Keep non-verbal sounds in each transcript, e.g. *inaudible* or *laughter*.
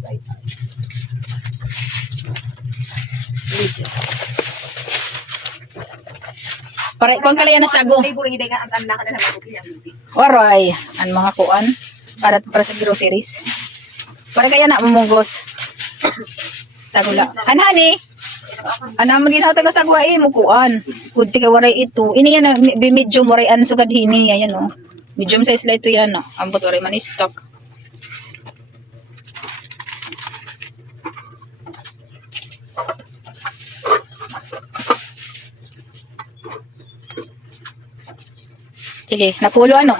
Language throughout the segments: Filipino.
Side eye. Medyo. Pare, kung kala yan na sago. Waray, ang mga kuan. Para, para sa groceries. Para kaya na mamugos. Sagula. Anhani? Ana mo ginaw taga sagwa eh mo kuan. Kunti ka waray ito. Ini yan na medium waray an sugad hini ayan oh. Medium size la ito yan oh. Ambot waray man stock. Sige, napulo ano?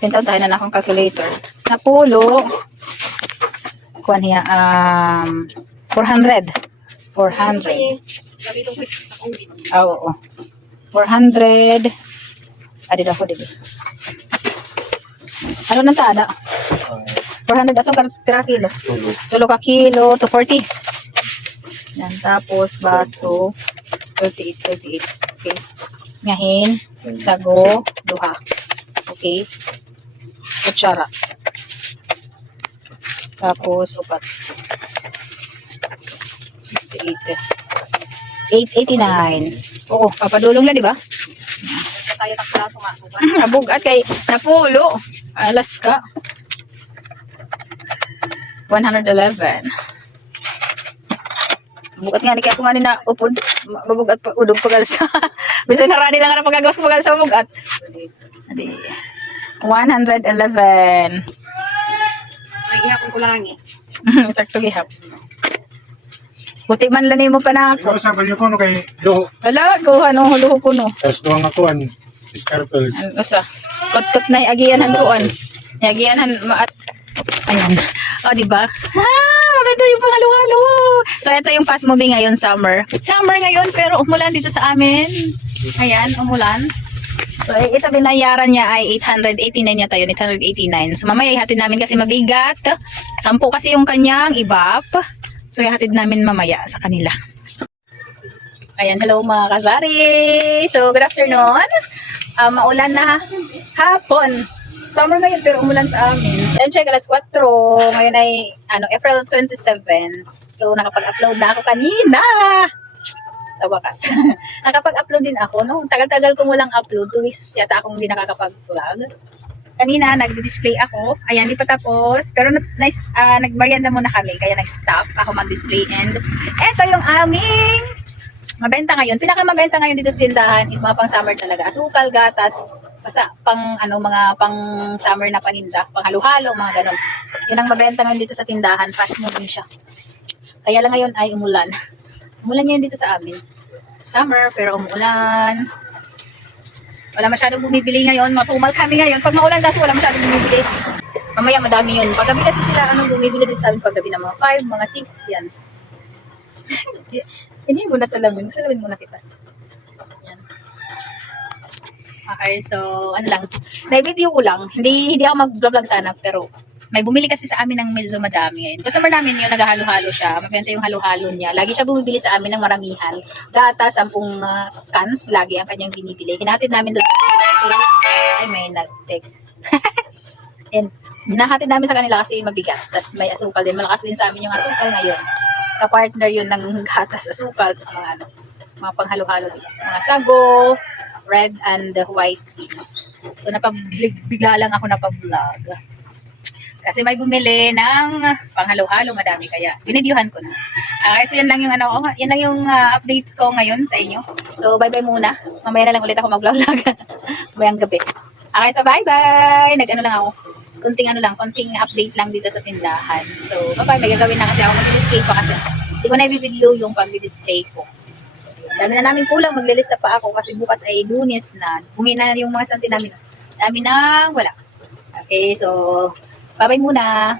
Pintaw tayo na na akong calculator. Napulo. Kuan niya, um, 400. 400. Sabi itong quick akong video. Ah, oo. 400. Ah, dito ako, dito. Ano nang tada? 400 aso ka tira kilo. Tulo ka kilo to 40. Yan, tapos baso 38, 38. Okay. Ngahin, sago, duha. Okay. Kutsara. Tapos upat. 68. 889. Oo, papadulong na, di ba? Tayo takla sumasuka. Nabugat kay Napulo. Alas ka. 111. Bugat nga ni kaya kung ano na upod. Mabugat pa udog pagalsa. *laughs* Bisa na rani lang na pagagawas pagalsa mabugat. Adi. 111. May gihapon ko lang eh. *laughs* Sakto gihap. Buti man lang mo pa na ako. Ako sa balyo ko no kay do. Wala, kuha no huluho ko no. Tapos doang ako an scarpel. Ano sa? Kot-kot na agiyanan kuan. Agiyanan maat. Ayan. O, di ba? Ah, *laughs* maganda yung pangalo-halo. So, ito yung fast moving ngayon, summer. Summer ngayon, pero umulan dito sa amin. Ayan, umulan. So, ito binayaran niya ay 889 yata yun, 889. So, mamaya ihatid namin kasi mabigat. Sampu kasi yung kanyang ibap. So, ihatid namin mamaya sa kanila. Ayan, hello mga kasari. So, good afternoon. Ah, maulan na hapon. Summer ngayon pero umulan sa amin. And check, alas 4. Ngayon ay ano, April 27. So, nakapag-upload na ako kanina. Sa wakas. *laughs* Nakapag-upload din ako. No? Tagal-tagal ko walang upload. Two weeks yata akong hindi nakakapag-vlog. Kanina, nag-display ako. Ayan, di pa tapos. Pero na, nice, ah, nag-merienda muna kami. Kaya nag-stop ako mag-display. And eto yung aming mabenta ngayon. Pinakamabenta ngayon dito sa tindahan is mga pang summer talaga. Asukal, gatas, basta pang ano mga pang summer na paninda, pang halo-halo, mga ganun. Yan ang mabenta ngayon dito sa tindahan. Fast moving siya. Kaya lang ngayon ay umulan. Umulan yan dito sa amin. Summer, pero umulan. Wala masyadong bumibili ngayon. Matumal kami ngayon. Pag maulan kasi wala masyadong bumibili. Mamaya madami yun. Paggabi kasi sila ano bumibili dito sa amin paggabi ng mga 5, mga 6, yan. *laughs* Hindi mo na salamin. Salamin muna kita. Okay, so ano lang. Na-video ko lang. Hindi hindi ako mag-vlog sana pero may bumili kasi sa amin ng medyo madami ngayon. Customer namin yung naghahalo-halo siya. Mabenta yung halo-halo niya. Lagi siya bumibili sa amin ng maramihan. Gata, sampung uh, cans. Lagi ang kanyang binibili. Hinatid namin doon. Ay, may nag-text. *laughs* And hinahatid namin sa kanila kasi mabigat. Tapos may asukal din. Malakas din sa amin yung asukal ngayon. Ka-partner yun ng gatas asukal. Tapos mga ano, mga panghalo-halo. Mga sago, red and white beans. So napabigla lang ako napag-vlog. Kasi may bumili ng panghalo-halo, madami kaya binidyohan ko na. Ah, kasi yan lang yung ano, ko, yan lang yung ah, update ko ngayon sa inyo. So bye-bye muna. Mamaya na lang ulit ako mag-vlog. *laughs* Mamayang gabi. Okay, so bye-bye. Nag-ano lang ako. Kunting ano lang, kunting update lang dito sa tindahan. So, bye-bye. May gagawin na kasi ako. Mag-display pa kasi. Hindi ko na i-video yung pag-display ko. Dami na namin kulang. Maglilista pa ako kasi bukas ay lunes na. Bumi na yung mga sante namin. Dami na wala. Okay, so, bye-bye muna.